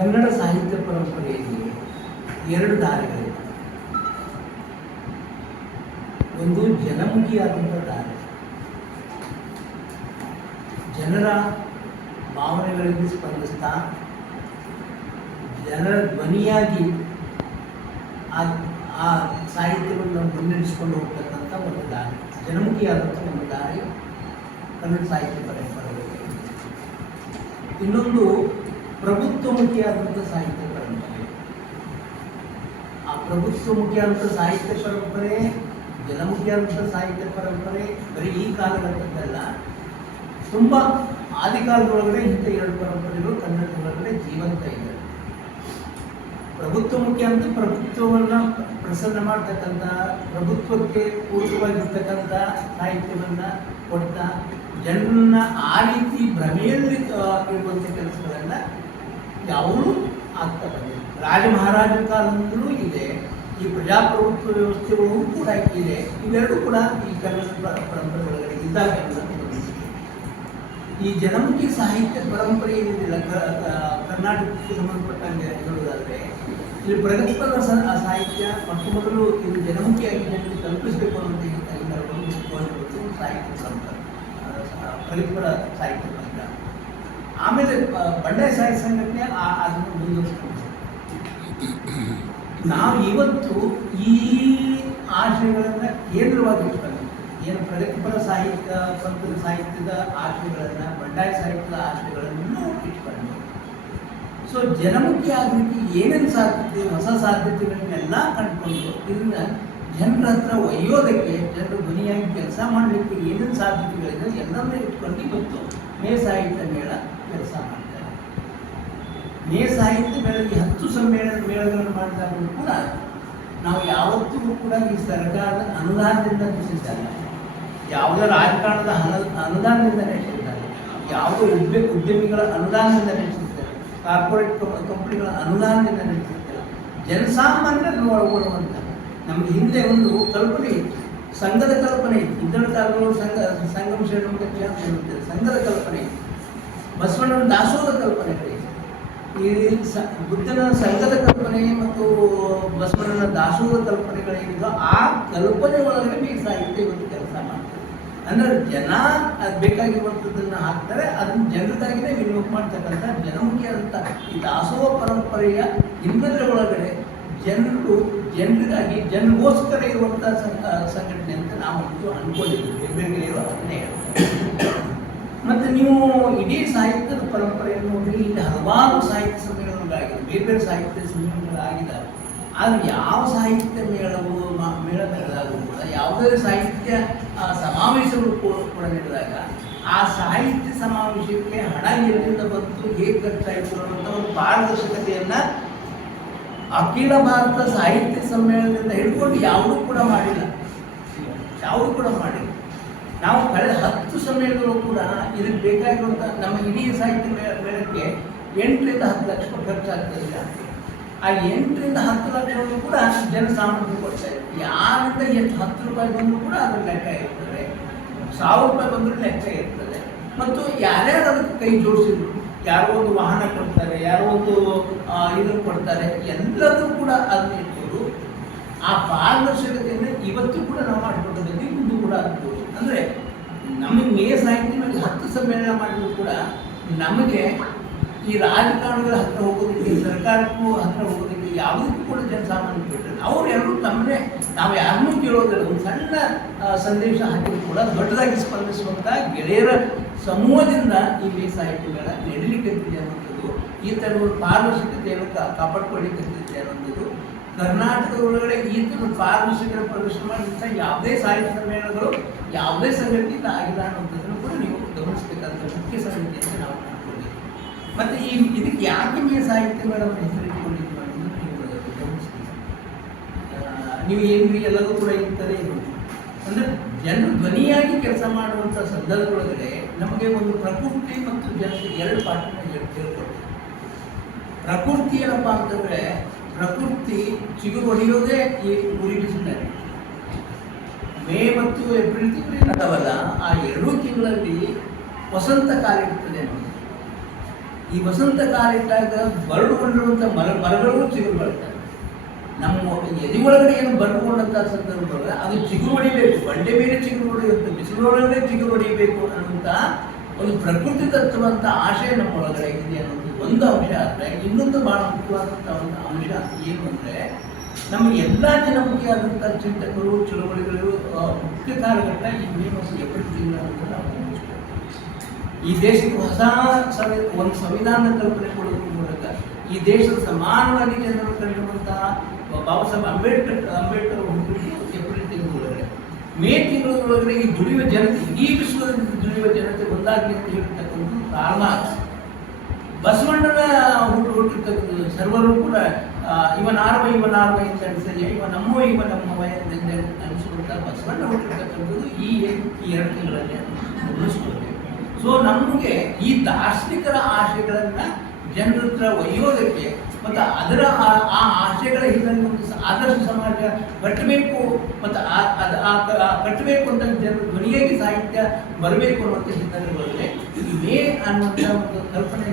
ಕನ್ನಡ ಸಾಹಿತ್ಯ ಪರಂಪರೆಯಲ್ಲಿ ಎರಡು ದಾರಿಗಳಿವೆ. ಒಂದು ಜನಮುಖಿಯಾದಂಥ ದಾರಿ. ಜನರ ಭಾವನೆಗಳಿಗೆ ಸ್ಪಂದಿಸ್ತಾ, ಜನರ ಧ್ವನಿಯಾಗಿ ಆ ಆ ಸಾಹಿತ್ಯವನ್ನು ಮುನ್ನಡೆಸಿಕೊಂಡು ಹೋಗ್ತಕ್ಕಂಥ ಒಂದು ದಾರಿ. ಜನಮುಖಿಯಾದಂಥ ಒಂದು ದಾರಿ ಕನ್ನಡ ಸಾಹಿತ್ಯ ಪರಂಪರೆ ಇನ್ನೊಂದು ಪ್ರಭುತ್ವಮುಖಿಯಾದಂಥ ಸಾಹಿತ್ಯ ಪರಂಪರೆ. ಆ ಪ್ರಭುತ್ವಮುಖಿಯಾದಂಥ ಸಾಹಿತ್ಯ ಪರಂಪರೆ ಜನಮುಖಿಯಾದಂಥ ಸಾಹಿತ್ಯ ಪರಂಪರೆ, ಬರೀ ಈ ಕಾಲಘಟ್ಟದ್ದಲ್ಲ, ತುಂಬ ಆದಿಕಾಲದೊಳಗಡೆ ಇಂಥ ಎರಡು ಪರಂಪರೆಗಳು ಕನ್ನಡದೊಳಗಡೆ ಜೀವಂತ ಇದೆ ಪ್ರಭುತ್ವ ಮುಖ್ಯ ಅಂತ ಪ್ರಭುತ್ವವನ್ನು ಪ್ರಸನ್ನ ಮಾಡ್ತಕ್ಕಂಥ, ಪ್ರಭುತ್ವಕ್ಕೆ ಪೂರಕವಾಗಿರ್ತಕ್ಕಂಥ ಸಾಹಿತ್ಯವನ್ನು ಕೊಡ್ತಾ ಜನರನ್ನ ಆ ರೀತಿ ಭ್ರಮೆಯಲ್ಲಿ ಕೆಲಸಗಳನ್ನ ಇಡುವಂಥ ಯಾವುದೂ ಆಗ್ತಾ ಬಂದಿದೆ ರಾಜ ಕಾಲದಿಂದಲೂ ಇದೆ, ಈ ಪ್ರಜಾಪ್ರಭುತ್ವ ವ್ಯವಸ್ಥೆಗಳು ಕೂಡ ಇದೆ, ಇವೆರಡು ಕೂಡ ಈ ಕನ್ನಡ ಪರಂಪರೆ ಒಳಗಡೆ ಇದ್ದಾಗ ಈ ಜನಮುಖಿ ಸಾಹಿತ್ಯ ಪರಂಪರೆ ಕ- ಕರ್ನಾಟಕಕ್ಕೆ ಸಂಬಂಧಪಟ್ಟಂಗೆ ಹೇಳೋದಾದ್ರೆ ಇಲ್ಲಿ ಪ್ರಗತಿಪರ ಸಾಹಿತ್ಯ ಮೊಟ್ಟ ಮೊದಲು ಇದು ಜನಮುಖಿಯಾಗಿ ಜನರಿಗೆ ತಲುಪಿಸಬೇಕು ಅನ್ನೋದು ಸಾಹಿತ್ಯ ಪರಂಪರೆ ಪ್ರಗತಿಪರ ಸಾಹಿತ್ಯ ಪರಂಪರೆ. ಆಮೇಲೆ ಬಂಡಾಯ ಸಾಹಿತ್ಯ ಸಂಘಟನೆ ಅದನ್ನು ಮುಂದುವರಿಸ್ಕೊಂಡು ನಾವು ಇವತ್ತು ಈ ಆಶಯಗಳನ್ನು ಕೇಂದ್ರವಾಗಿ ಇಟ್ಕೊಂಡು ಏನು ಪ್ರಗತಿಪರ ಸಾಹಿತ್ಯ ಸ್ವಂತ ಸಾಹಿತ್ಯದ ಆಶಯಗಳನ್ನು ಬಂಡಾಯ ಸಾಹಿತ್ಯದ ಆಶಯಗಳನ್ನು ಇಟ್ಕೊಂಡು ಸೊ ಜನಮುಖಿ ಆಗಲಿಕ್ಕೆ ಏನೇನು ಸಾಧ್ಯತೆ, ಹೊಸ ಸಾಧ್ಯತೆಗಳನ್ನೆಲ್ಲ ಕಂಡುಕೊಂಡು ಇದನ್ನ ಜನರ ಹತ್ರ ಒಯ್ಯೋದಕ್ಕೆ, ಜನರು ಧ್ವನಿಯಾಗಿ ಕೆಲಸ ಮಾಡಲಿಕ್ಕೆ ಏನೇನು ಸಾಧ್ಯತೆಗಳಿದೆ, ಎಲ್ಲವನ್ನೂ ಇಟ್ಕೊಂಡು ಗೊತ್ತು ಮೇ ಸಾಹಿತ್ಯ ಮೇಳ ಕೆಲಸ ಮಾಡ್ತಾರೆ. ಮೇ ಸಾಹಿತ್ಯ ಮೇಳದಲ್ಲಿ ಹತ್ತು ಸಮ್ಮೇಳನ ಮೇಳಗಳನ್ನು ಮಾಡಿದಾಗಲೂ ಕೂಡ ನಾವು ಯಾವತ್ತಿಗೂ ಕೂಡ ಈ ಸರ್ಕಾರದ ಅನುದಾನದಿಂದ ನಡೆಸಿದ್ದಾರೆ ಯಾವುದೇ ರಾಜಕಾರಣದ ಅನು, ಅನುದಾನದಿಂದ ನಡೆಸಿದ್ದಾರೆ ಯಾವುದೇ ಉದ್ಯ ಉದ್ಯಮಿಗಳ ಅನುದಾನದಿಂದ ನಡೆಸಿದ್ದಾರೆ ಕಾರ್ಪೊರೇಟ್ ಕಂಪನಿಗಳ ಅನುದಾನದಿಂದ ನಡೆಸಿದ್ದಾರೆ ಜನಸಾಮಾನ್ಯರನ್ನು ಒಳಗೊಳ್ಳುವಂಥ ನಮಗೆ ಹಿಂದೆ ಒಂದು ಕಲ್ಪನೆ ಇತ್ತು. ಸಂಘದ ಕಲ್ಪನೆ ಇತ್ತು. ಇದ್ದಳ ಸಂಘ, ಸಂಗಮ ಶರಣ ಸಂಘದ ಕಲ್ಪನೆ ಇತ್ತು. ಬಸವಣ್ಣನ ದಾಸೋಹದ ಕಲ್ಪನೆಗಳಿದೆ ಈ ಸ, ಬುದ್ಧನ ಸಂಘದ ಕಲ್ಪನೆ ಮತ್ತು ಬಸವಣ್ಣನ ದಾಸೋಹದ ಕಲ್ಪನೆಗಳೇನಿದೋ ಆ ಕಲ್ಪನೆ ಒಳಗಡೆ ಈ ಸಾಹಿತ್ಯ ಇವತ್ತು ಕೆಲಸ ಮಾಡ್ತಾರೆ ಅಂದರೆ ಜನ ಅದು ಬೇಕಾಗಿರುವಂಥದ್ದನ್ನು ಹಾಕ್ತಾರೆ, ಅದನ್ನು ಜನರಿಗಾಗಿನೇ ವಿನಿಯೋಗ ಮಾಡ್ತಕ್ಕಂಥ ಜನಮುಖಿಯಾದಂಥ ಈ ದಾಸೋಹ ಪರಂಪರೆಯ ಹಿನ್ನೆಲೆ ಒಳಗಡೆ ಜನರು, ಜನರಿಗಾಗಿ, ಜನಗೋಸ್ಕರ ಇರುವಂಥ ಸಂಘ, ಸಂಘಟನೆ ಅಂತ ನಾವು ಒಂದು ಅಂದ್ಕೊಂಡಿದ್ದೀವಿ. ಬೇರೆ ಬೇರೆ ಅದನ್ನೇ ನೀವು ಇಡೀ ಸಾಹಿತ್ಯದ ಪರಂಪರೆಯನ್ನು ನೋಡಿ ಇಲ್ಲಿ ಹಲವಾರು ಸಾಹಿತ್ಯ ಸಮ್ಮೇಳನಗಳಾಗಿದೆ ಬೇರೆ ಬೇರೆ ಸಾಹಿತ್ಯ ಸಮ್ಮೇಳನಗಳಾಗಿದ್ದಾವೆ ಆದರೆ ಯಾವ ಸಾಹಿತ್ಯ ಮೇಳವು ಮೇಳ ನಡೆದಾಗಲೂ ಕೂಡ, ಯಾವುದೇ ಸಾಹಿತ್ಯ ಸಮಾವೇಶಗಳು ಕೂಡ ಕೂಡ ನಡೆದಾಗ ಆ ಸಾಹಿತ್ಯ ಸಮಾವೇಶಕ್ಕೆ ಹಣ ಎಲ್ಲಿಂದ ಬಂತು, ಹೇಗೆ ಖರ್ಚಾಯಿತು ಅನ್ನುವಂಥ ಒಂದು ಪಾರದರ್ಶಕತೆಯನ್ನು ಅಖಿಲ ಭಾರತ ಸಾಹಿತ್ಯ ಸಮ್ಮೇಳನದಿಂದ ಹಿಡ್ಕೊಂಡು ಯಾವುದೂ ಕೂಡ ಮಾಡಿಲ್ಲ. ಯಾವುದೂ ಕೂಡ ಮಾಡಿಲ್ಲ. ನಾವು ಕಳೆದ ಹತ್ತು ಸಮಯದಲ್ಲೂ ಕೂಡ ಇದಕ್ಕೆ ಬೇಕಾಗಿರುವಂಥ ನಮ್ಮ ಇಡೀ ಸಾಹಿತ್ಯ ಮೇಳಕ್ಕೆ ಎಂಟರಿಂದ ಹತ್ತು ಲಕ್ಷ ಖರ್ಚಾಗ್ತದೆ ಜಾಸ್ತಿ. ಆ ಎಂಟರಿಂದ ಹತ್ತು ಲಕ್ಷವನ್ನು ಕೂಡ ಜನಸಾಮಾನ್ಯರು ಕೊಡ್ತಾ ಇದ್ದಾರೆ. ಯಾರಿಂದ ಎಷ್ಟು ಹತ್ತು ರೂಪಾಯಿ ಬಂದರೂ ಕೂಡ ಅದರ ಲೆಕ್ಕ ಇರ್ತದೆ. ಸಾವಿರ ರೂಪಾಯಿ ಬಂದರೂ ಲೆಕ್ಕ ಇರ್ತದೆ. ಮತ್ತು ಯಾರ್ಯಾರು ಅದಕ್ಕೆ ಕೈ ಜೋಡಿಸಿದ್ರು? ಯಾರೋ ಒಂದು ವಾಹನ ಕೊಡ್ತಾರೆ, ಯಾರೋ ಒಂದು ಇದನ್ನು ಕೊಡ್ತಾರೆ, ಎಲ್ಲದೂ ಕೂಡ ಅದನ್ನ ಇಟ್ಕೊಂಡು ಆ ಪಾರದರ್ಶಕತೆಯನ್ನು ಇವತ್ತು ಕೂಡ ನಾವು ಮಾಡಿಕೊಟ್ಟದಲ್ಲಿ ಇಂದು ಕೂಡ ಆಗ್ಬೋದು ಅಂದರೆ ನಮಗೆ ಮೇ ಸಾಹಿತ್ಯದಲ್ಲಿ ಹತ್ತು ಸಮ್ಮೇಳನ ಮಾಡಿದ್ರು ಕೂಡ ನಮಗೆ ಈ ರಾಜಕಾರಣಗಳ ಹತ್ರ ಹೋಗೋದಕ್ಕೆ ಸರ್ಕಾರಕ್ಕೂ ಹತ್ರ ಹೋಗೋದಕ್ಕೆ ಯಾವುದಕ್ಕೂ ಕೂಡ ಜನಸಾಮಾನ್ಯ ಬಿಟ್ಟರೆ ಅವ್ರು ಎಲ್ಲರೂ ತಮ್ಮನ್ನೇ ನಾವು ಯಾರನ್ನೂ ಕೇಳೋದಿಲ್ಲ. ಒಂದು ಸಣ್ಣ ಸಂದೇಶ ಹಾಕಿದ್ರು ಕೂಡ ದೊಡ್ಡದಾಗಿ ಸ್ಪಂದಿಸುವಂಥ ಗೆಳೆಯರ ಸಮೂಹದಿಂದ ಈ ಮೇ ಸಾಹಿತ್ಯಗಳ ನಡೀಲಿಕ್ಕೆ ಅನ್ನುವಂಥದ್ದು ಈ ಥರ ಒಂದು ಪಾರದರ್ಶಕತೆಯನ್ನು ಕಾಪಾಡ್ಕೊಳ್ಳಿಕ್ಕೆ ಅನ್ನುವಂಥದ್ದು ಕರ್ನಾಟಕದ ಒಳಗಡೆ ಈ ಪಾರದರ್ಶಕರ ಪ್ರದರ್ಶನ ಮಾಡಿದಂಥ ಯಾವುದೇ ಸಾಹಿತ್ಯ ಸಮ್ಮೇಳನಗಳು ಯಾವುದೇ ಸಂಘಟನೆಯಿಂದ ಆಗಿಲ್ಲ ಅನ್ನೋದನ್ನು ಕೂಡ ನೀವು ಗಮನಿಸಬೇಕಾದಂಥ ಮುಖ್ಯ ಸಂಗತಿ ಅಂತ ನಾವು ಕಂಡುಕೊಂಡಿದ್ದೀವಿ ಮತ್ತು ಈ ಇದಕ್ಕೆ ಯಾಕೆ ಮೇ ಸಾಹಿತ್ಯ ಮೇಳವನ್ನು ಹೆಸರಿಟ್ಟುಕೊಂಡಿದ್ದೀವಿ ಅನ್ನೋದನ್ನು ನೀವು ಗಮನಿಸ್ತೀವಿ ಆ, ನೀವು ಏನ್ರಿ ಎಲ್ಲದೂ ಕೂಡ ಇರ್ತಾರೆ ಅಂದರೆ ಜನರು ಧ್ವನಿಯಾಗಿ ಕೆಲಸ ಮಾಡುವಂಥ ಸಂದರ್ಭದೊಳಗಡೆ ನಮಗೆ ಒಂದು ಪ್ರಕೃತಿ ಮತ್ತು ಜನತೆ ಎರಡು ಪಾಠಗಳು ಹೇಳ್ಕೊಡ್ತೀವಿ ಪ್ರಕೃತಿ ಏನಪ್ಪ ಅಂತಂದರೆ ಪ್ರಕೃತಿ ಚಿಗುರು ಹೊಡೆಯೋದೇ ಈ ಉರಿ ಬಿಸಿಲಿನಲ್ಲಿ ಮೇ ಮತ್ತು ಏಪ್ರಿಲ್ ತಿಂಗಳಿನದವಲ್ಲ ಆ ಎರಡೂ ತಿಂಗಳಲ್ಲಿ ವಸಂತ ಕಾಲ ಇರ್ತದೆ ನಮಗೆ ಈ ವಸಂತ ಕಾಲ ಇದ್ದಾಗ ಬರಡುಕೊಂಡಿರುವಂಥ ಮರ, ಮರಗಳು ಚಿಗುರು ಬರ್ತವೆ ನಮ್ಮ ಎದೆ ಒಳಗಡೆ ಏನು ಬರಡುಕೊಂಡಂಥ ಸಂದರ್ಭ ಅದು ಚಿಗುರು ಹೊಡಿಬೇಕು ಬಂಡೆ ಮೇಲೆ ಚಿಗುರು ಹೊಡೆಯುತ್ತೆ ಬಿಸಿಲೊಳಗಡೆ ಚಿಗುರು ಹೊಡಿಬೇಕು ಅನ್ನುವಂಥ ಒಂದು ಪ್ರಕೃತಿ ತತ್ವಂತ ಆಶಯ ನಮ್ಮ ಒಳಗಡೆ ಇದೆ ಅನ್ನೋದು ಒಂದು ಅಂಶ ಆದರೆ ಇನ್ನೊಂದು ಬಹಳ ಮುಖ್ಯವಾದಂಥ ಒಂದು ಅಂಶ ಏನು ಅಂದರೆ ನಮ್ಮ ಎಲ್ಲ ಜನಮುಖಿಯಾದಂಥ ಚಿಂತಕರು, ಚಳುವಳಿಗಳು ಮುಖ್ಯ ಕಾಲಘಟ್ಟ ಈ ಮೇ ಮಾಸ ಏಪ್ರಿಲ್ ತಿಂಗಳು ನಾವು ಈ ದೇಶಕ್ಕೆ ಹೊಸ ಒಂದು ಸಂವಿಧಾನ ಕಲ್ಪನೆ ಕೊಡೋದ್ರ ಮೂಲಕ ಈ ದೇಶದ ಸಮಾನವಾಗಿ ಜನರು ಕಂಡಿರುವಂತಹ ಬಾಬಾ ಸಾಹೇಬ್ ಅಂಬೇಡ್ಕರ್ ಅಂಬೇಡ್ಕರ್ ಹುಟ್ಟಿದ್ದು ಏಪ್ರಿಲ್ ತಿಂಗಳೊಳಗಡೆ ಮೇ ತಿಂಗಳೊಳಗಡೆ ಈ ದುಡಿಯುವ ಜನತೆ ಇಡೀ ವಿಶ್ವದಲ್ಲಿ ದುಡಿಯುವ ಜನತೆ ಒಂದಾಗಿ ಅಂತ ಹೇಳ್ತಕ್ಕಂಥದ್ದು ಕಾರಣ. ಬಸವಣ್ಣನ ಹುಟ್ಟು ಹುಟ್ಟಿರ್ತಕ್ಕಂಥದ್ದು ಸರ್ವರು ಕೂಡ ಇವನಾರ್ವ ಇವನಾರ್ವ ಅಂತ ಅನಿಸಲಿ ಇವ ನಮ್ಮವ ಇವ ನಮ್ಮವ ಅಂತ ಅನಿಸ್ಕೊಳ್ತಾ ಬಸವಣ್ಣ ಹುಟ್ಟಿರ್ತಕ್ಕಂಥದ್ದು ಈ ಈ ಎರಡು ತಿಂಗಳಲ್ಲಿ ಗಮನಿಸ್ಕೊಳ್ಬೇಕು ಸೊ ನಮಗೆ ಈ ದಾರ್ಶನಿಕರ ಆಶಯಗಳನ್ನು ಜನರ ಹತ್ರ ಒಯ್ಯೋದಕ್ಕೆ ಮತ್ತು ಅದರ ಆ- ಆಶಯಗಳ ಹಿನ್ನೆಲೆ ಆದರ್ಶ ಸಮಾಜ ಕಟ್ಟಬೇಕು, ಮತ್ತು ಕಟ್ಟಬೇಕು ಅಂತ ಜನರು ಧ್ವನಿಯಾಗಿ ಸಾಹಿತ್ಯ ಬರಬೇಕು ಅನ್ನುವಂಥ ಬರುತ್ತೆ. ಇದು ಮೇ ಅನ್ನುವಂಥ ಒಂದು ಕಲ್ಪನೆ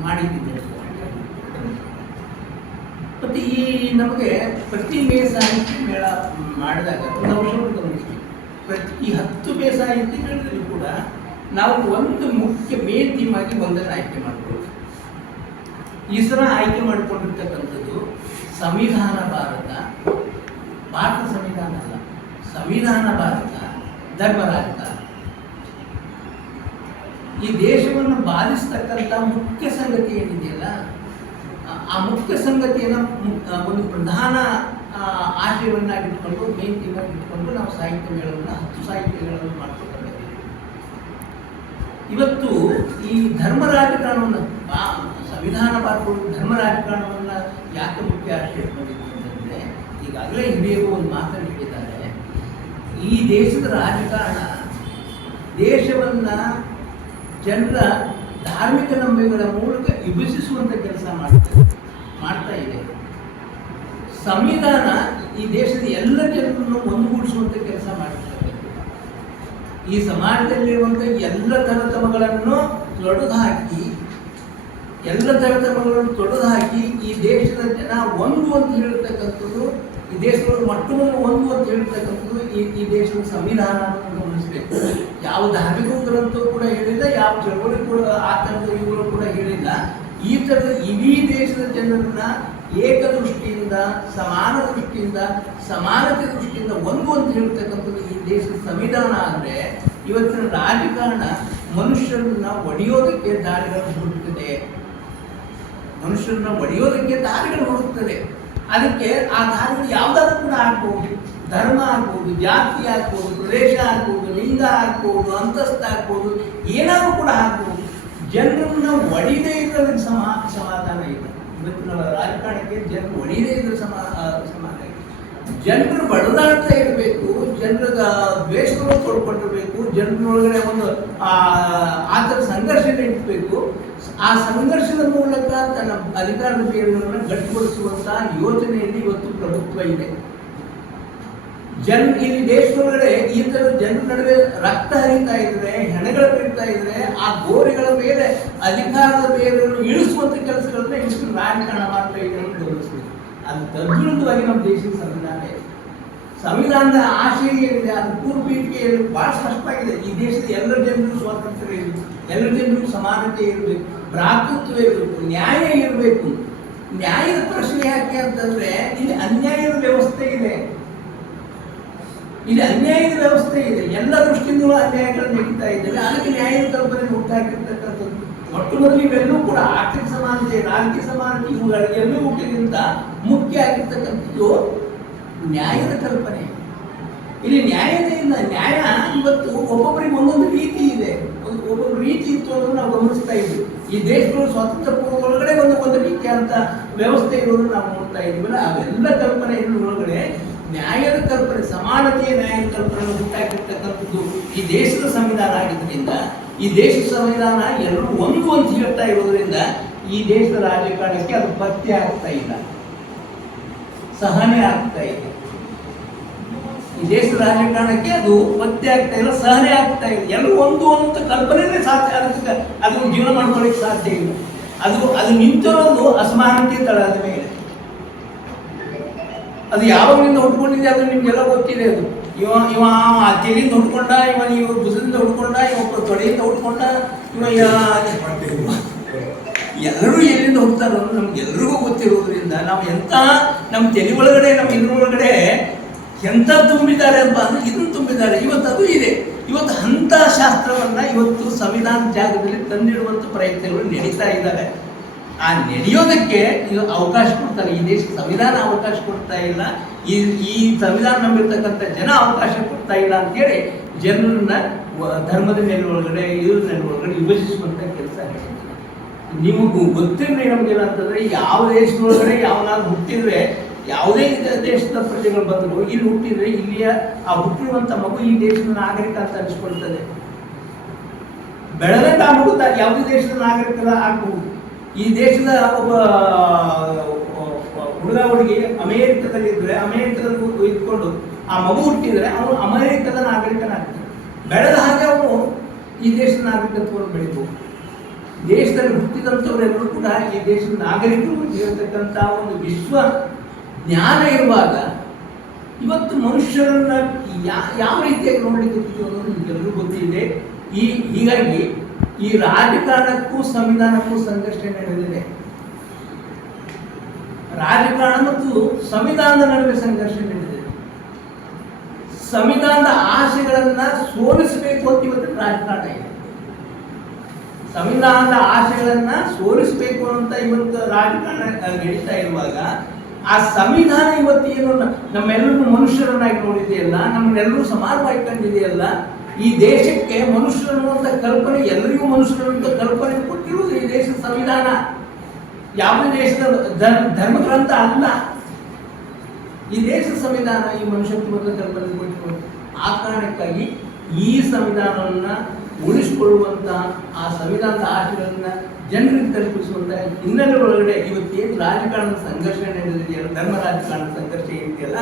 ಮಾಡಿದ್ದಿದ್ದೇವೆ ಮತ್ತು ಈ ನಮಗೆ ಪ್ರತಿ ಮೇ ಸಾಹಿತ್ಯ ಮೇಳ ಮಾಡಿದಾಗ, ಒಂದು ಅಂಶವನ್ನು ಗಮನಿಸ್ತೀವಿ ಪ್ರತಿ ಈ ಹತ್ತು ಮೇ ಸಾಹಿತ್ಯ ಮೇಳದಲ್ಲಿ ಕೂಡ ನಾವು ಒಂದು ಮುಖ್ಯ ಮೇನ್ ಥೀಮ್ ಆಗಿ ಒಂದನ್ನು ಆಯ್ಕೆ ಮಾಡ್ಕೊಳ್ತೀವಿ ಈ ಸಲ ಆಯ್ಕೆ ಮಾಡಿಕೊಂಡಿರ್ತಕ್ಕಂಥದ್ದು ಸಂವಿಧಾನ ಭಾರತ. ಭಾರತ ಸಂವಿಧಾನ ಅಲ್ಲ, ಸಂವಿಧಾನ ಭಾರತ ಧರ್ಮರಾಜ ಈ ದೇಶವನ್ನು ಬಾಧಿಸ್ತಕ್ಕಂಥ ಮುಖ್ಯ ಸಂಗತಿ ಏನಿದೆಯಲ್ಲ ಆ- ಮುಖ್ಯ ಸಂಗತಿಯನ್ನು ಒಂದು ಪ್ರಧಾನ ಆಶಯವನ್ನಾಗಿಟ್ಕೊಂಡು ಮೇನ್ ಇಟ್ಕೊಂಡು ನಾವು ಸಾಹಿತ್ಯ ಮೇಳವನ್ನು, ಹತ್ತು ಸಾಹಿತ್ಯಗಳನ್ನು ಇದ್ದೀವಿ ಇವತ್ತು ಈ ಧರ್ಮ ರಾಜಕಾರಣವನ್ನು ಸಂವಿಧಾನ ಬಾರ್ಕೊಂಡು ಧರ್ಮ ರಾಜಕಾರಣವನ್ನು ಯಾಕೆ ಮುಖ್ಯ ಆಶ್ರಯ ಅಂತಂದರೆ, ಈಗಾಗಲೇ ಹಿರಿಯರು ಒಂದು ಮಾತನ್ನು ಹೇಳಿದ್ದಾರೆ. ಈ ದೇಶದ ರಾಜಕಾರಣ, ದೇಶವನ್ನು ಜನರ ಧಾರ್ಮಿಕ ನಂಬಿಕೆಗಳ ಮೂಲಕ ವಿಭಜಿಸುವಂಥ ಕೆಲಸ ಮಾಡ್ತಾ ಮಾಡ್ತಾ ಇದೆ. ಸಂವಿಧಾನ ಈ ದೇಶದ ಎಲ್ಲ ಜನರನ್ನು ಒಂದುಗೂಡಿಸುವಂಥ ಕೆಲಸ ಮಾಡ್ತಾರೆ ಈ ಸಮಾಜದಲ್ಲಿರುವಂಥ ಎಲ್ಲ ತರತಮಗಳನ್ನು ತೊಡೆದು ಹಾಕಿ ಎಲ್ಲ ತರತಮಗಳನ್ನು ತೊಡೆದು ಹಾಕಿ ಈ ದೇಶದ ಜನ ಒಂದು ಅಂತ ಹೇಳಿರ್ತಕ್ಕಂಥದ್ದು, ಈ ದೇಶದ ಮಟ್ಟವನ್ನು ಒಂದು ಅಂತ ಹೇಳಿರ್ತಕ್ಕಂಥದ್ದು ಈ ಈ ದೇಶದ ಸಂವಿಧಾನ ಗಮನಿಸಬೇಕು. ಯಾವ ಧಾರ್ಮಿಕ ಗ್ರಂಥವೂ ಕೂಡ ಹೇಳಿಲ್ಲ, ಯಾವ ಚಳವಳಿ ಕೂಡ ಆ ಥರದ ಇವುಗಳು ಕೂಡ ಹೇಳಿಲ್ಲ. ಈ ಥರದ ಇಡೀ ದೇಶದ ಜನರನ್ನ ಏಕದೃಷ್ಟಿಯಿಂದ ಸಮಾನ ದೃಷ್ಟಿಯಿಂದ ಸಮಾನತೆ ದೃಷ್ಟಿಯಿಂದ ಒಂದು ಅಂತ ಹೇಳ್ತಕ್ಕಂಥದ್ದು ಈ ದೇಶದ ಸಂವಿಧಾನ ಅಂದರೆ ಇವತ್ತಿನ ರಾಜಕಾರಣ ಮನುಷ್ಯರನ್ನ ಒಡೆಯೋದಕ್ಕೆ ದಾರಿಗಳನ್ನು ಹುಡುಕ್ತದೆ. ಮನುಷ್ಯರನ್ನ ಒಡೆಯೋದಕ್ಕೆ ದಾರಿಗಳು ಹುಡುಕ್ತದೆ. ಅದಕ್ಕೆ ಆ ದಾರಿಗಳು ಯಾವುದಾದ್ರೂ ಕೂಡ ಆಗ್ಬೋದು. ಧರ್ಮ ಆಗ್ಬೋದು, ಜಾತಿ ಆಗ್ಬೋದು, ಪ್ರದೇಶ ಆಗ್ಬೋದು, ಲಿಂಗ ಆಗ್ಬೋದು, ಅಂತಸ್ತು ಆಗ್ಬೋದು, ಏನಾದರೂ ಕೂಡ ಆಗ್ಬೋದು. ಜನರನ್ನ ಒಡಿದೇ ಇದ್ರೆ ಸಮಾ, ಸಮಾಧಾನ ಇಲ್ಲ. ಇವತ್ತಿನ ರಾಜಕಾರಣಕ್ಕೆ ಜನರು ಒಡಿದೇ ಇದ್ರೆ ಸಮಾ ಸಮಾಧಾನ ಜನರು ಬಡದಾಡ್ತಾ ಇರಬೇಕು ಜನರ ದ್ವೇಷಗಳು ಕೊಡ್ಕೊಂಡಿರ್ಬೇಕು ಜನರೊಳಗಡೆ ಒಂದು, ಆ ಥರ ಸಂಘರ್ಷ ಇಟ್ಟಬೇಕು ಆ ಸಂಘರ್ಷದ ಮೂಲಕ ತನ್ನ ಅಧಿಕಾರದ ಬೇರುಗಳನ್ನು ಗಟ್ಟಿಗೊಳಿಸುವಂತಹ ಯೋಜನೆಯಲ್ಲಿ ಇವತ್ತು ಪ್ರಭುತ್ವ ಇದೆ. ಜನ್ ಇಲ್ಲಿ ದೇಶದೊಳಗಡೆ ಈ ಥರ ಜನರ ನಡುವೆ ರಕ್ತ ಹರಿತಾ ಇದ್ರೆ, ಹೆಣಗಳು ಬೀಳ್ತಾ ಇದ್ರೆ, ಆ ಗೋರಿಗಳ ಮೇಲೆ ಅಧಿಕಾರದ ಬೇರನ್ನು ಇಳಿಸುವಂತ ಕೆಲಸಗಳನ್ನ ಇಷ್ಟು ರಾಜಕಾರಣ ಮಾಡ್ತಾ ಇದೆ ತದ್ವಿರುದ್ಧವಾಗಿ ನಮ್ಮ ದೇಶದ ಸಂವಿಧಾನ ಇದೆ. ಸಂವಿಧಾನದ ಆಶಯ ಏನಿದೆ ಅದು ಪೂರ್ವಪೀಠಿಕೆಯಲ್ಲಿ ಭಾಳ ಸ್ಪಷ್ಟವಾಗಿದೆ. ಈ ದೇಶದ ಎಲ್ಲ ಜನರಿಗೂ ಸ್ವಾತಂತ್ರ್ಯ ಇರಬೇಕು, ಎಲ್ಲ ಜನರಿಗೂ ಸಮಾನತೆ ಇರಬೇಕು, ಭ್ರಾತೃತ್ವ ಇರಬೇಕು, ನ್ಯಾಯ ಇರಬೇಕು. ನ್ಯಾಯದ ಪ್ರಶ್ನೆ ಯಾಕೆ ಅಂತಂದ್ರೆ, ಇಲ್ಲಿ ಅನ್ಯಾಯದ ವ್ಯವಸ್ಥೆ ಇದೆ. ಇಲ್ಲಿ ಅನ್ಯಾಯದ ವ್ಯವಸ್ಥೆ ಇದೆ. ಎಲ್ಲ ದೃಷ್ಟಿಯಿಂದ ಅನ್ಯಾಯಗಳನ್ನು ನಡೀತಾ ಇದ್ದಾವೆ. ಅದಕ್ಕೆ ನ್ಯಾಯದ ಕಲ್ಪನೆ ಹೋಗ್ತಾ ಮೊಟ್ಟ ಮೊದಲು ಇವೆಲ್ಲೂ ಕೂಡ ಆರ್ಥಿಕ ಸಮಾನತೆ, ರಾಜಕೀಯ ಸಮಾನತೆ ಇವುಗಳೆಲ್ಲವೂ ಹುಟ್ಟಿಗಿಂತ ಮುಖ್ಯ ಆಗಿರ್ತಕ್ಕಂಥದ್ದು ನ್ಯಾಯದ ಕಲ್ಪನೆ. ಇಲ್ಲಿ ನ್ಯಾಯದಿಂದ ನ್ಯಾಯ ಇವತ್ತು ಒಬ್ಬೊಬ್ಬರಿಗೆ ಒಂದೊಂದು ರೀತಿ ಇದೆ. ಒಬ್ಬೊಬ್ಬರು ರೀತಿ ಇತ್ತು ಅನ್ನೋದು ನಾವು ಗಮನಿಸ್ತಾ ಇದ್ವಿ. ಈ ದೇಶಗಳು ಸ್ವಾತಂತ್ರ್ಯ ಪೂರ್ವ ಒಳಗಡೆ ಒಂದು ಒಂದು ರೀತಿಯಾದಂಥ ವ್ಯವಸ್ಥೆ ಇರೋದು ನಾವು ನೋಡ್ತಾ ಇದ್ದೀವಲ್ಲ ಅವೆಲ್ಲ ಕಲ್ಪನೆ ಒಳಗಡೆ ನ್ಯಾಯದ ಕಲ್ಪನೆ, ಸಮಾನತೆಯ ನ್ಯಾಯದ ಕಲ್ಪನೆ ಉಂಟಾಗಿರ್ತಕ್ಕಂಥದ್ದು ಈ ದೇಶದ ಸಂವಿಧಾನ ಆಗಿದ್ದರಿಂದ ಈ ದೇಶದ ಸಂವಿಧಾನ ಎಲ್ಲರೂ ಒಂದು ಅಂತ ಹೇಳ್ತಾ ಇರೋದ್ರಿಂದ ಈ ದೇಶದ ರಾಜಕಾರಣಕ್ಕೆ ಅದು ಪತ್ತೆ ಆಗ್ತಾ ಇಲ್ಲ. ಸಹನೆ ಆಗ್ತಾ ಇದೆ ಈ ದೇಶದ ರಾಜಕಾರಣಕ್ಕೆ ಅದು ಪತ್ತೆ ಆಗ್ತಾ ಇಲ್ಲ, ಸಹನೆ ಆಗ್ತಾ ಇಲ್ಲ. ಎಲ್ಲರೂ ಒಂದು ಅಂತ ಕಲ್ಪನೆ ಸಾಧ್ಯ ಅದನ್ನು ಜೀವನ ಮಾಡ್ಕೊಳ್ಳಿಕ್ಕೆ ಸಾಧ್ಯ ಇಲ್ಲ. ಅದು ಅದು ನಿಂತಿರೋದು ಅಸಮಾನತೆ ತಳದ ಮೇಲೆ. ಅದು ಯಾವಾಗಲಿಂದ ಹುಟ್ಕೊಂಡಿದೆ ಅದು ನಿಮ್ಗೆಲ್ಲ ಗೊತ್ತಿದೆ ಅದು. ಇವ ಇವ ಆ ತೆಲಿಂದ ಹುಡ್ಕೊಂಡ, ಇವ ಇವ ಭುಜದಿಂದ ಹುಡ್ಕೊಂಡ, ಇವ ತೊಡೆಯಿಂದ ಹುಡ್ಕೊಂಡ, ಇವ ಎಲ್ಲರೂ ಎಲ್ಲಿಂದ ಹೋಗ್ತಾರೋ ನಮ್ಗೆ ಎಲ್ರಿಗೂ ಗೊತ್ತಿರೋದ್ರಿಂದ ನಾವು ಎಂತ ನಮ್ಮ ತಲೆ ಒಳಗಡೆ, ನಮ್ಮ ಇದ್ರ ಒಳಗಡೆ ಎಂತ ತುಂಬಿದ್ದಾರೆ ಅಂತ ಅಂದ್ರೆ ಇದನ್ನು ತುಂಬಿದ್ದಾರೆ. ಇವತ್ತು ಅದು ಇದೆ. ಇವತ್ತು ಅಂಥ ಶಾಸ್ತ್ರವನ್ನ ಇವತ್ತು ಸಂವಿಧಾನ ಜಾಗದಲ್ಲಿ ತಂದಿಡುವಂಥ ಪ್ರಯತ್ನಗಳು ನಡೀತಾ ಇದ್ದಾವೆ. ಆ ನಡೆಯೋದಕ್ಕೆ ಇದು ಅವಕಾಶ ಕೊಡ್ತಾರೆ. ಈ ದೇಶ ಸಂವಿಧಾನ ಅವಕಾಶ ಕೊಡ್ತಾ ಇಲ್ಲ. ಈ ಈ ಸಂವಿಧಾನ ನಂಬಿರ್ತಕ್ಕಂಥ ಜನ ಅವಕಾಶ ಕೊಡ್ತಾ ಇಲ್ಲ ಅಂತೇಳಿ ಜನರನ್ನ ಧರ್ಮದ ಮೇಲೆ ಒಳಗಡೆ ಇದ್ರ ಮೇಲೆ ಒಳಗಡೆ ವಿಭಜಿಸುವಂತ ಕೆಲಸ ನಿಮಗೂ ಗೊತ್ತಿರಲಿ ನಮ್ಗೆ ಏನಂತಂದ್ರೆ ಯಾವ ದೇಶದೊಳಗಡೆ ಯಾವನಾದ್ರು ಹುಟ್ಟಿದ್ರೆ ಯಾವುದೇ ದೇಶದ ಪ್ರಜೆಗಳು ಬಂದರು ಇಲ್ಲಿ ಹುಟ್ಟಿದ್ರೆ ಇಲ್ಲಿಯ ಆ ಹುಟ್ಟಿರುವಂತ ಮಗು ಈ ದೇಶದ ನಾಗರಿಕ ಅಂತ ಅನಿಸ್ಕೊಳ್ತದೆ. ಬೆಳೆದಂತ ಆ ಮಗು ಯಾವುದೇ ದೇಶದ ನಾಗರಿಕರ ಆಗಬಹುದು. ಈ ದೇಶದ ಒಬ್ಬ ಹುಡುಗ ಹುಡುಗಿ ಅಮೇರಿಕದಲ್ಲಿ ಇದ್ರೆ, ಅಮೇರಿಕದಲ್ಲಿ ಇದ್ಕೊಂಡು ಆ ಮಗು ಹುಟ್ಟಿದ್ರೆ ಅವನು ಅಮೆರಿಕದ ನಾಗರಿಕನಾಗ್ತಾನೆ ಬೆಳೆದ ಹಾಗೆ ಅವನು ಈ ದೇಶದ ನಾಗರಿಕತ್ವವನ್ನು ಬೆಳಿಬಹುದು ದೇಶದಲ್ಲಿ ಹುಟ್ಟಿದಂಥವರೆಲ್ಲರೂ ಕೂಡ ಈ ದೇಶದ ನಾಗರಿಕರು ಹೇಳ್ತಕ್ಕಂಥ ಒಂದು ವಿಶ್ವ ಜ್ಞಾನ ಇರುವಾಗ ಇವತ್ತು ಮನುಷ್ಯರನ್ನ ಯಾವ ರೀತಿಯಾಗಿ ನೋಡಲಿಕ್ಕೆ ಅನ್ನೋದು ನಿಮಗೆಲ್ಲರೂ ಗೊತ್ತಿದೆ. ಈ, ಹೀಗಾಗಿ ಈ ರಾಜಕಾರಣಕ್ಕೂ ಸಂವಿಧಾನಕ್ಕೂ ಸಂಘರ್ಷ ನಡೆದಿದೆ. ರಾಜಕಾರಣ ಮತ್ತು ಸಂವಿಧಾನದ ನಡುವೆ ಸಂಘರ್ಷ ನಡೆದಿದೆ. ಸಂವಿಧಾನದ ಆಶೆಗಳನ್ನ ಸೋಲಿಸಬೇಕು ಅಂತ ಇವತ್ತು ರಾಜಕಾರಣ ಇದೆ. ಸಂವಿಧಾನದ ಆಶೆಗಳನ್ನ ಸೋಲಿಸಬೇಕು ಅಂತ ಇವತ್ತು ರಾಜಕಾರಣ ನಡೀತಾ ಇರುವಾಗ ಆ ಸಂವಿಧಾನ ಇವತ್ತು ಏನು ನಮ್ಮೆಲ್ಲರೂ ಮನುಷ್ಯರನ್ನಾಗಿ ನೋಡಿದೆಯಲ್ಲ, ನಮ್ಮನ್ನೆಲ್ಲರೂ ಸಮಾನವಾಗಿ ಕಂಡಿದೆಯಲ್ಲ ಈ ದೇಶಕ್ಕೆ ಮನುಷ್ಯರು ಅಂತ ಕಲ್ಪನೆ, ಎಲ್ಲರಿಗೂ ಮನುಷ್ಯರು ಅನ್ನುವಂಥ ಕಲ್ಪನೆ ಕೊಟ್ಟಿರುವುದು ಈ ದೇಶದ ಸಂವಿಧಾನ. ಯಾವ ದೇಶದ ಧರ್ಮ ಧರ್ಮಗ್ರಂಥ ಅಲ್ಲ. ಈ ದೇಶದ ಸಂವಿಧಾನ ಈ ಮನುಷ್ಯತ್ವದ ಕಲ್ಪನೆ ಕೊಟ್ಟಿರುವುದು. ಆ ಕಾರಣಕ್ಕಾಗಿ ಈ ಸಂವಿಧಾನವನ್ನ ಉಳಿಸಿಕೊಳ್ಳುವಂತ ಆ ಸಂವಿಧಾನದ ಆಶಯಗಳನ್ನ ಜನರಿಗೆ ತಲುಪಿಸುವಂತ ಹಿನ್ನೆಲೆ ಒಳಗಡೆ ಇವತ್ತೇನು ರಾಜಕಾರಣದ ಸಂಘರ್ಷ ನಡೆದಿದೆಯಲ್ಲ, ಧರ್ಮ ರಾಜಕಾರಣದ ಸಂಘರ್ಷ ಏನಿದೆಯಲ್ಲ,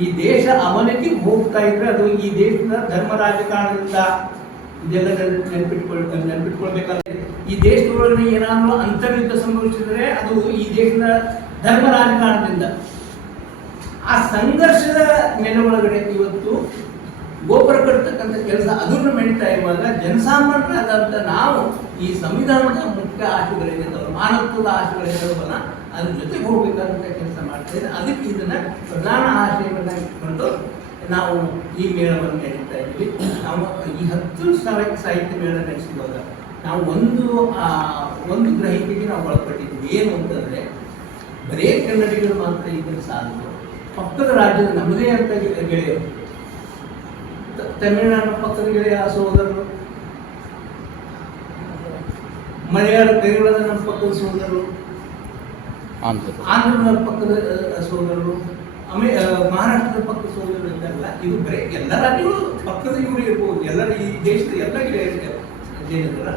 ಈ ದೇಶ ಅವನತಿ ಹೋಗ್ತಾ ಇದ್ರೆ ಅದು ಈ ದೇಶದ ಧರ್ಮ ರಾಜಕಾರಣದಿಂದ ಇದೆಲ್ಲ ನೆನಪಿಟ್ಕೊಳ್, ನೆನ್ಪಿಟ್ಕೊಳ್ಬೇಕಾದ್ರೆ ಈ ದೇಶದೊಳಗಡೆ ಏನಾದರೂ ಅಂತರ್ಯುದ್ಧ ಸಂಭವಿಸಿದ್ರೆ ಅದು ಈ ದೇಶದ ಧರ್ಮ ರಾಜಕಾರಣದಿಂದ. ಆ ಸಂಘರ್ಷದ ನೆಲೆ ಒಳಗಡೆ ಇವತ್ತು ಗೋಪುರ ಕಟ್ಟತಕ್ಕಂಥ ಕೆಲಸ ಅದನ್ನು ನಡೀತಾ ಇರುವಾಗ ಜನಸಾಮಾನ್ಯರಾದಂಥ ನಾವು ಈ ಸಂವಿಧಾನದ ಮುಖ್ಯ ಆಶೆಗಳೇನಿದ್ದಾವೆ ಮಾನವತ್ವದ ಆಶೆಗಳೇನಿದಾವಲ್ಲ ಅದ್ರ ಜೊತೆಗೆ ಹೋಗ್ಬೇಕಾದಂಥ ಕೆಲಸ ಮಾಡ್ತಾ ಇದ್ದಾರೆ. ಅದಕ್ಕೆ ಇದನ್ನ ಪ್ರಧಾನ ಆಶಯಗಳನ್ನ ಇಟ್ಕೊಂಡು ನಾವು ಈ ಮೇಳವನ್ನು ನಡೀತಾ ಇದ್ದೀವಿ. ನಾವು ಈ ಹತ್ತು ಸಾವಿರ ಸಾಹಿತ್ಯ ಮೇಳ ನಡೆಸಿದಾಗ ನಾವು ಒಂದು ಒಂದು ಗ್ರಹಿಕೆಗೆ ನಾವು ಒಳಪಟ್ಟಿದ್ದೀವಿ. ಏನು ಅಂತಂದರೆ, ಬರೇ ಕನ್ನಡಿಗರು ಮಾತ್ರ ಇದ್ದರೆ ಸಾಧ್ಯ ಪಕ್ಕದ ರಾಜ್ಯದ ನಮ್ಮದೇ ಅಂತ ಗೆಳೆಯರು. ತ- ತಮಿಳುನಾಡಿನ ಪಕ್ಕದ ಗೆಳೆಯ ಸಹೋದರರು ಮಲಯಾಳ ಕೇರಳದ ನಮ್ಮ ಪಕ್ಕದ ಸಹೋದರರು ಆಂಧ್ರ. ಆಂಧ್ರದ ಪಕ್ಕದ ಸೋದರರು ಆಮೇ ಮಹಾರಾಷ್ಟ್ರದ ಪಕ್ಕದ ಸಹೋದರರು ಇದ್ದಾರಲ್ಲ ಇದು ಬರೀ ಎಲ್ಲ ರಾಜ್ಯಗಳು ಪಕ್ಕದ ಇವರು ಇರ್ಬೋದು ಎಲ್ಲ ಈ ದೇಶದ ಎಲ್ಲ ಗಿಡ ಏನಿದಾರಲ್ಲ